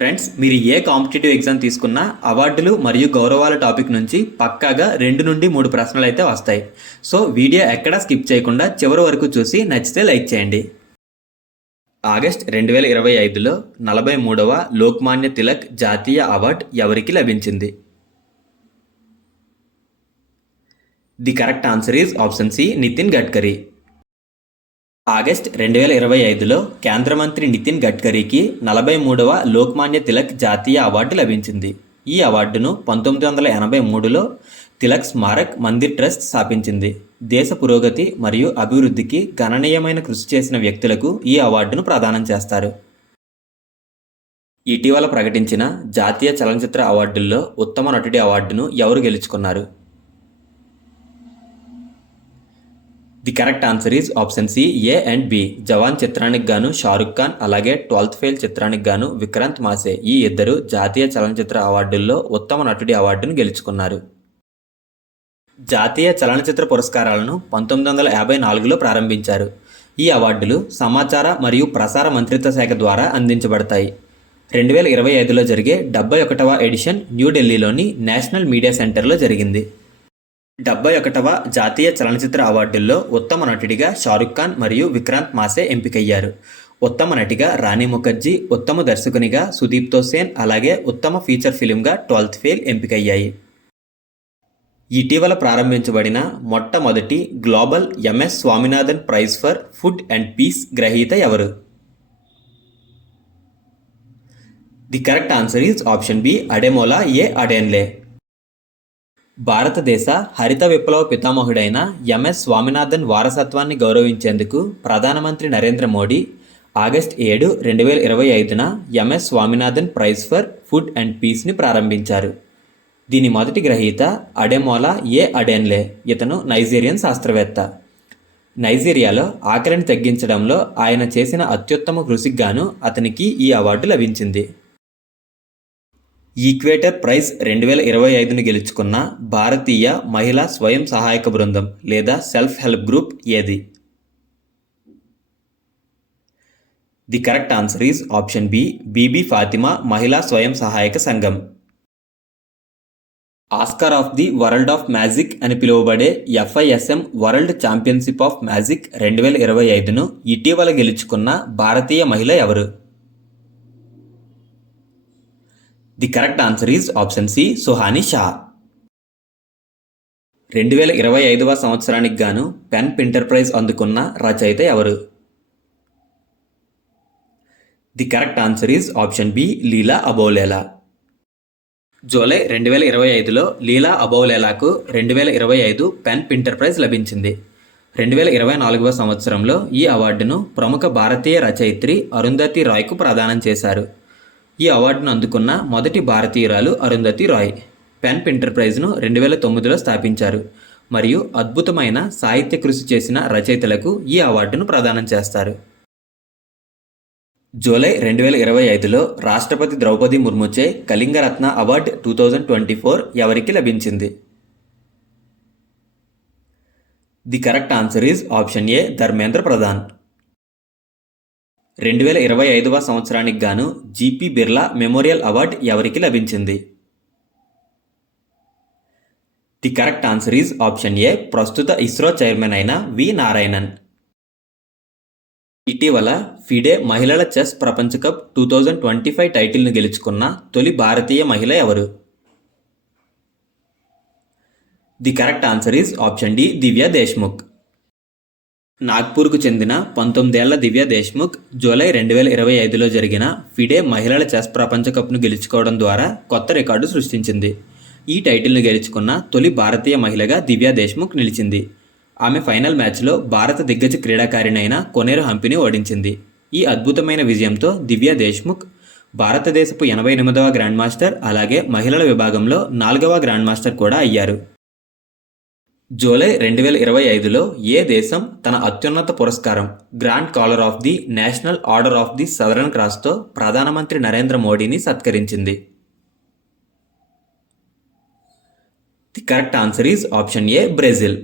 Friends, మీరు ఏ competitive exam తీసుకున్నా అవార్డులు మరియు గౌరవాల టాపిక్ నుంచి పక్కాగా 2 నుండి 3 ప్రశ్నలు అయితే వస్తాయి. సో వీడియో ఎక్కడా స్కిప్ చేయకుండా చివరి వరకు చూసి నచ్చితే లైక్ చేయండి. ఆగస్ట్ 2025లో 43వ లోక్మాన్య తిలక్ జాతీయ అవార్డు ఎవరికి లభించింది? The correct answer is option C, Nitin Gadkari. August 2025లో కేంద్ర మంత్రి నితిన్ గడ్కరీకి 43వ లోక్మాన్య తిలక్ జాతీయ అవార్డు లభించింది. ఈ అవార్డును 1983లో తిలక్ స్మారక్ మందిర్ ట్రస్ట్ స్థాపించింది. దేశ పురోగతి మరియు అభివృద్ధికి గణనీయమైన కృషి చేసిన వ్యక్తులకు ఈ అవార్డును ప్రదానం చేస్తారు. ఇటీవల ప్రకటించిన జాతీయ చలనచిత్ర అవార్డుల్లో ఉత్తమ నటుడి అవార్డును ఎవరు గెలుచుకున్నారు? The correct answer is option C, A and B. Jawan చిత్రానికి గాను షారుఖ్ ఖాన్, అలాగే 12th ఫెయిల్ చిత్రానికి గాను విక్రాంత్ మాసే ఈ ఇద్దరు జాతీయ చలనచిత్ర అవార్డుల్లో ఉత్తమ నటుడి అవార్డును గెలుచుకున్నారు. జాతీయ చలనచిత్ర పురస్కారాలను 1954లో ప్రారంభించారు. ఈ అవార్డులు సమాచార మరియు ప్రసార మంత్రిత్వ శాఖ ద్వారా అందించబడతాయి. 2025లో జరిగే 71వ ఎడిషన్ న్యూఢిల్లీలోని నేషనల్ మీడియా సెంటర్లో జరిగింది. 71వ జాతీయ చలనచిత్ర అవార్డుల్లో ఉత్తమ నటుడిగా షారుఖ్ ఖాన్ మరియు విక్రాంత్ మాసే ఎంపికయ్యారు. ఉత్తమ నటిగా రాణి ముఖర్జీ, ఉత్తమ దర్శకునిగా సుదీప్తో సేన్, అలాగే ఉత్తమ ఫీచర్ ఫిల్మ్గా 12th ఫెయిల్ ఎంపికయ్యాయి. ఇటీవల ప్రారంభించబడిన మొట్టమొదటి global MS Swaminathan prize for food and peace గ్రహీత ఎవరు? The correct answer is option B, Ademola A Adenle. భారతదేశ హరిత విప్లవ పితామహుడైన ఎంఎస్ స్వామినాథన్ వారసత్వాన్ని గౌరవించేందుకు ప్రధానమంత్రి నరేంద్ర మోడీ ఆగస్ట్ 7, 2025న MS Swaminathan prize for food and పీస్ని ప్రారంభించారు. దీని మొదటి గ్రహీత అడెమోలా ఏ అడెన్లే. ఇతను నైజీరియన్ శాస్త్రవేత్త. నైజీరియాలో ఆకలిని తగ్గించడంలో ఆయన చేసిన అత్యుత్తమ కృషికి గాను అతనికి ఈ అవార్డు లభించింది. ఈక్వేటర్ ప్రైజ్ 2025ను గెలుచుకున్న భారతీయ మహిళా స్వయం సహాయక బృందం లేదా సెల్ఫ్ హెల్ప్ గ్రూప్ ఏది? The correct answer is option B, Bibi Fatima మహిళా స్వయం సహాయక సంఘం. Oscar of the world of magic అని పిలువబడే FISM world championship of magic 2025ను ఇటీవల గెలుచుకున్న భారతీయ మహిళ ఎవరు? The correct answer is option C, Suhani Shah. 2025వ సంవత్సరానికి గాను పెన్ పింటర్ ప్రైజ్ అందుకున్న రచయిత ఎవరు? The correct answer is option B, Leila Aboulela. July 2025లో లీలా అబౌలేలాకు 2025 పెన్ పింటర్ ప్రైజ్ లభించింది. 2024వ సంవత్సరంలో ఈ అవార్డును ప్రముఖ భారతీయ రచయిత్రి అరుంధతి రాయ్కు ప్రదానం చేశారు. ఈ అవార్డును అందుకున్న మొదటి భారతీయురాలు అరుంధతి రాయ్. పెన్ పింటర్ ప్రైజ్ను 2009లో స్థాపించారు మరియు అద్భుతమైన సాహిత్య కృషి చేసిన రచయితలకు ఈ అవార్డును ప్రదానం చేస్తారు. జూలై 2025లో రాష్ట్రపతి ద్రౌపది ముర్ముచే కళింగరత్న అవార్డు 2024 ఎవరికి లభించింది? The correct answer is option A, Dharmendra Pradhan. 2025వ సంవత్సరానికి గాను జీపీ బిర్లా మెమోరియల్ అవార్డు ఎవరికి లభించింది? The correct answer is option A, ప్రస్తుత ఇస్రో చైర్మన్ అయిన వి నారాయణన్. ఇటీవల ఫిడే మహిళల చెస్ ప్రపంచ కప్ 2025 టైటిల్ను గెలుచుకున్న తొలి భారతీయ మహిళ ఎవరు? The correct answer is option D, Divya Deshmukh. నాగ్పూర్కు చెందిన 19 ఏళ్ల దివ్యా దేశ్ముఖ్ జూలై 2025లో జరిగిన ఫిడే మహిళల చెస్ ప్రపంచ కప్ను గెలుచుకోవడం ద్వారా కొత్త రికార్డు సృష్టించింది. ఈ టైటిల్ను గెలుచుకున్న తొలి భారతీయ మహిళగా దివ్యా దేశ్ముఖ్ నిలిచింది. ఆమె ఫైనల్ మ్యాచ్లో భారత దిగ్గజ క్రీడాకారిణైన కొనేరు హంపిని ఓడించింది. ఈ అద్భుతమైన విజయంతో దివ్యా దేశ్ముఖ్ భారతదేశపు 88వ గ్రాండ్ మాస్టర్, అలాగే మహిళల విభాగంలో 4వ గ్రాండ్ మాస్టర్ కూడా అయ్యారు. జూలై 2025లో ఏ దేశం తన అత్యున్నత పురస్కారం grand collar of the national order of the southern క్రాస్తో ప్రధానమంత్రి నరేంద్ర మోడీని సత్కరించింది? The correct answer is option A, Brazil.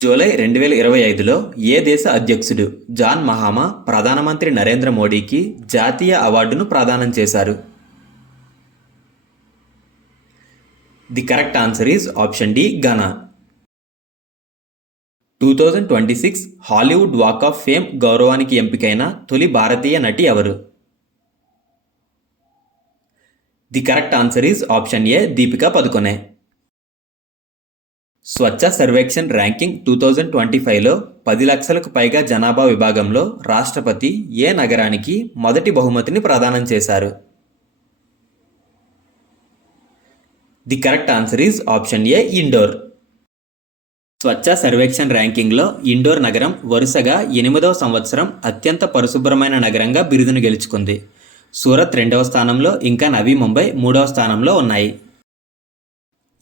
July 2025లో ఏ దేశ అధ్యక్షుడు జాన్ మహామా ప్రధానమంత్రి నరేంద్ర మోడీకి జాతీయ అవార్డును ప్రదానం చేశారు? The correct answer is option D, Ghana. 2026 Hollywood walk of fame గౌరవానికి ఎంపికైన తొలి భారతీయ నటి ఎవరు? The correct answer is option A, Deepika Padukone. Swachh Survekshan ranking 2025లో 10 లక్షలకు పైగా జనాభా విభాగంలో రాష్ట్రపతి ఏ నగరానికి మొదటి బహుమతిని ప్రదానం చేశారు? The correct answer is option A, Indore. Swachh Survekshan ర్యాంకింగ్లో ఇండోర్ నగరం వరుసగా 8వ సంవత్సరం అత్యంత పరిశుభ్రమైన నగరంగా బిరుదును గెలుచుకుంది. సూరత్ 2వ స్థానంలో, ఇంకా నవీ ముంబై 3వ స్థానంలో ఉన్నాయి.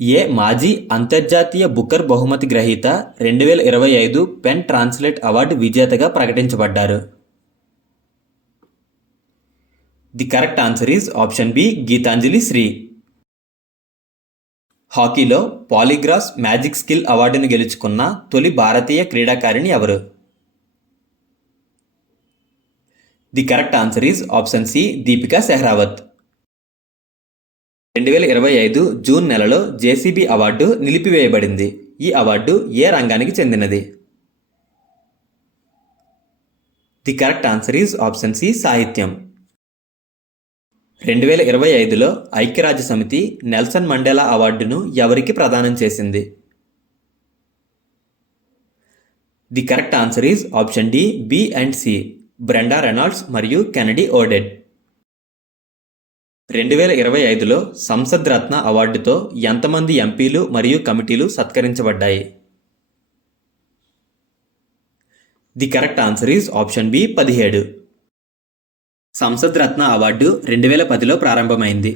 ఏ మాజీ అంతర్జాతీయ బుకర్ బహుమతి గ్రహీత 2025 పెన్ ట్రాన్స్లేట్ అవార్డు విజేతగా ప్రకటించబడ్డారు? The correct answer is option B, Geetanjali Shree. హాకీలో పాలీగ్రాఫ్ మ్యాజిక్ స్కిల్ అవార్డును గెలుచుకున్న తొలి భారతీయ క్రీడాకారిణి ఎవరు? The correct answer is option C, Deepika Sehrawat. 2025 June నెలలో జేసీబీ అవార్డు నిలిపివేయబడింది. ఈ అవార్డు ఏ రంగానికి చెందినది? The correct answer is option C, సాహిత్యం. 2025లో ఐక్యరాజ్య సమితి నెల్సన్ మండేలా అవార్డును ఎవరికి ప్రదానం చేసింది? The correct answer is option D, B and C, Brenda Reynolds మరియు కెనడీ ఓడెడ్. 2025లో సంసద్ రత్న అవార్డుతో ఎంతమంది ఎంపీలు మరియు కమిటీలు సత్కరించబడ్డాయి? The correct answer is option B, 17. Sansad Ratna award 2010లో ప్రారంభమైంది.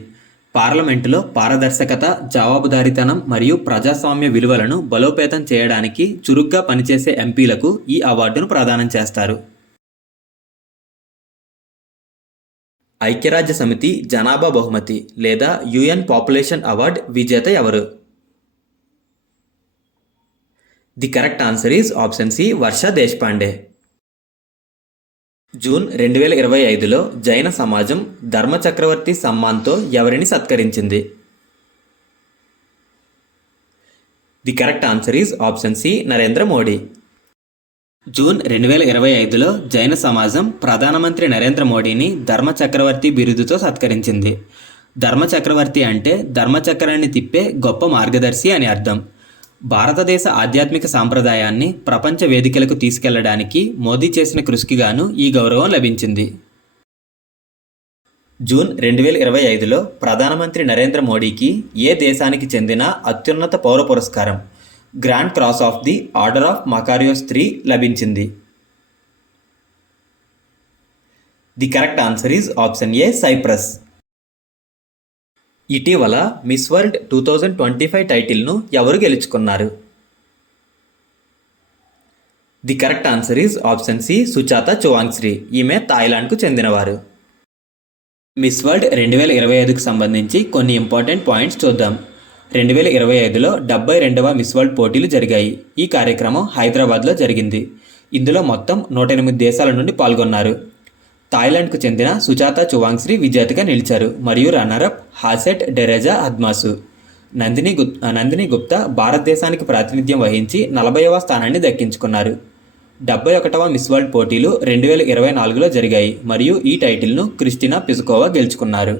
పార్లమెంటులో పారదర్శకత, జవాబుదారీతనం మరియు ప్రజాస్వామ్య విలువలను బలోపేతం చేయడానికి చురుగ్గా పనిచేసే ఎంపీలకు ఈ అవార్డును ప్రదానం చేస్తారు. ఐక్యరాజ్య సమితి జనాభా బహుమతి లేదా యుఎన్ పాపులేషన్ అవార్డ్ విజేత ఎవరు? The correct answer is option C, Varsha Deshpande. June 2025లో జైన సమాజం ధర్మచక్రవర్తి సమ్మాన్తో ఎవరిని సత్కరించింది? The correct answer is option C, Narendra Modi. June 2025లో జైన సమాజం ప్రధానమంత్రి నరేంద్ర మోడీని ధర్మచక్రవర్తి బిరుదుతో సత్కరించింది. ధర్మచక్రవర్తి అంటే ధర్మచక్రాన్ని తిప్పే గొప్ప మార్గదర్శి అని అర్థం. భారతదేశ ఆధ్యాత్మిక సాంప్రదాయాన్ని ప్రపంచ వేదికలకు తీసుకెళ్లడానికి మోదీ చేసిన కృషికి గాను ఈ గౌరవం లభించింది. జూన్ 2025లో ప్రధానమంత్రి నరేంద్ర మోడీకి ఏ దేశానికి చెందిన అత్యున్నత పౌర పురస్కారం grand cross of the order of Makarios III లభించింది? The correct answer is option A, Cyprus. ఇటీవల మిస్ వరల్డ్ 2025 టైటిల్ను ఎవరు గెలుచుకున్నారు? The correct answer is option C, Suchata Chuangsri. ఈమె థాయిలాండ్కు చెందినవారు. మిస్ వరల్డ్ 2025కు సంబంధించి కొన్ని ఇంపార్టెంట్ పాయింట్స్ చూద్దాం. 2025లో 72వ మిస్ వరల్డ్ పోటీలు జరిగాయి. ఈ కార్యక్రమం హైదరాబాద్లో జరిగింది. ఇందులో మొత్తం 108 దేశాల నుండి పాల్గొన్నారు. థాయిలాండ్కు చెందిన సుచాత చువాంగ్శ్రీ విజేతగా నిలిచారు మరియు రన్నరప్ హాసెట్ డెరెజా అద్మాసు. నందిని గుప్తా భారతదేశానికి ప్రాతినిధ్యం వహించి 40వ స్థానాన్ని దక్కించుకున్నారు. 71వ మిస్ వరల్డ్ పోటీలు 2024లో జరిగాయి మరియు ఈ టైటిల్ను క్రిస్టినా పిస్కోవా గెలుచుకున్నారు.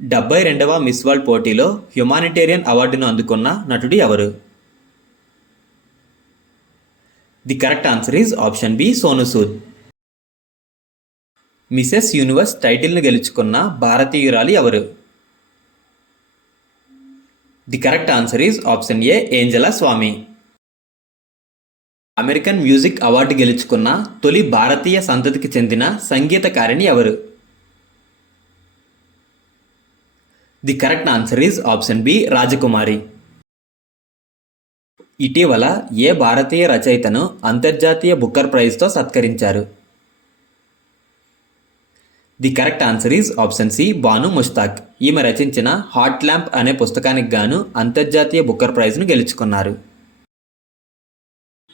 72వ మిస్ వరల్డ్ పోటీలో హ్యుమానిటేరియన్ అవార్డును అందుకున్న నటుడు ఎవరు? The correct answer is option B, Sonu Sood. Mrs Universe టైటిల్ను గెలుచుకున్న భారతీయురాలు ఎవరు? The correct answer is option A, Angela Swami. American Music award గెలుచుకున్న తొలి భారతీయ సంతతికి చెందిన సంగీతకారిణి ఎవరు? The correct answer is option B, Rajakumari. ఇటీవల ఏ భారతీయ రచయితను అంతర్జాతీయ బుకర్ ప్రైజ్తో సత్కరించారు? The correct answer is option C, Banu Mushtaq. ఈమె రచించిన హాట్ ల్యాంప్ అనే పుస్తకానికి గాను అంతర్జాతీయ బుకర్ ప్రైజ్ను గెలుచుకున్నారు.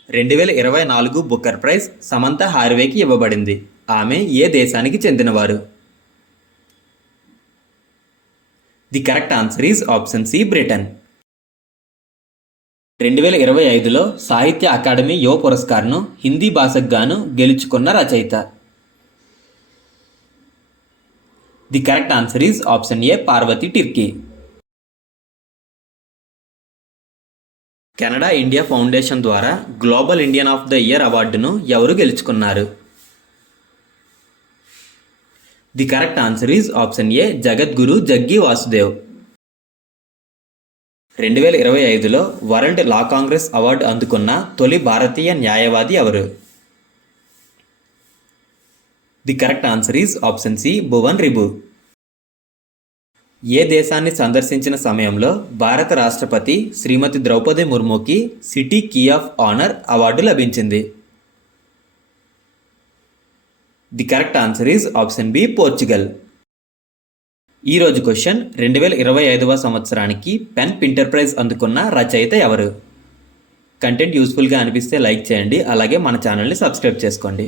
2024 బుకర్ ప్రైజ్ సమంతా హార్వేకి ఇవ్వబడింది. ఆమె ఏ దేశానికి చెందినవారు? The correct answer is option C, Britain. 2025లో సాహిత్య అకాడమీ యువ పురస్కార్ను హిందీ భాషకు గాను గెలుచుకున్న రచయిత? The correct answer is option A, Parvati Tirkey. Canada India foundation ద్వారా global Indian of the year అవార్డును ఎవరు గెలుచుకున్నారు? The correct answer is option A, Jagadguru Jaggi Vasudev. 2025లో వరల్డ్ లా కాంగ్రెస్ అవార్డు అందుకున్న తొలి భారతీయ న్యాయవాది ఎవరు? The correct answer is option C, Bhuvan Ribhu. ఏ దేశాన్ని సందర్శించిన సమయంలో భారత రాష్ట్రపతి శ్రీమతి ద్రౌపది ముర్ముకి city key of honour award లభించింది? The correct answer is option B, Portugal. ఈరోజు క్వశ్చన్: 2025వ సంవత్సరానికి పెన్ పింటర్ ప్రైజ్ అందుకున్న రచయిత ఎవరు? కంటెంట్ యూస్ఫుల్గా అనిపిస్తే లైక్ చేయండి, అలాగే మన ఛానల్ని సబ్స్క్రైబ్ చేసుకోండి.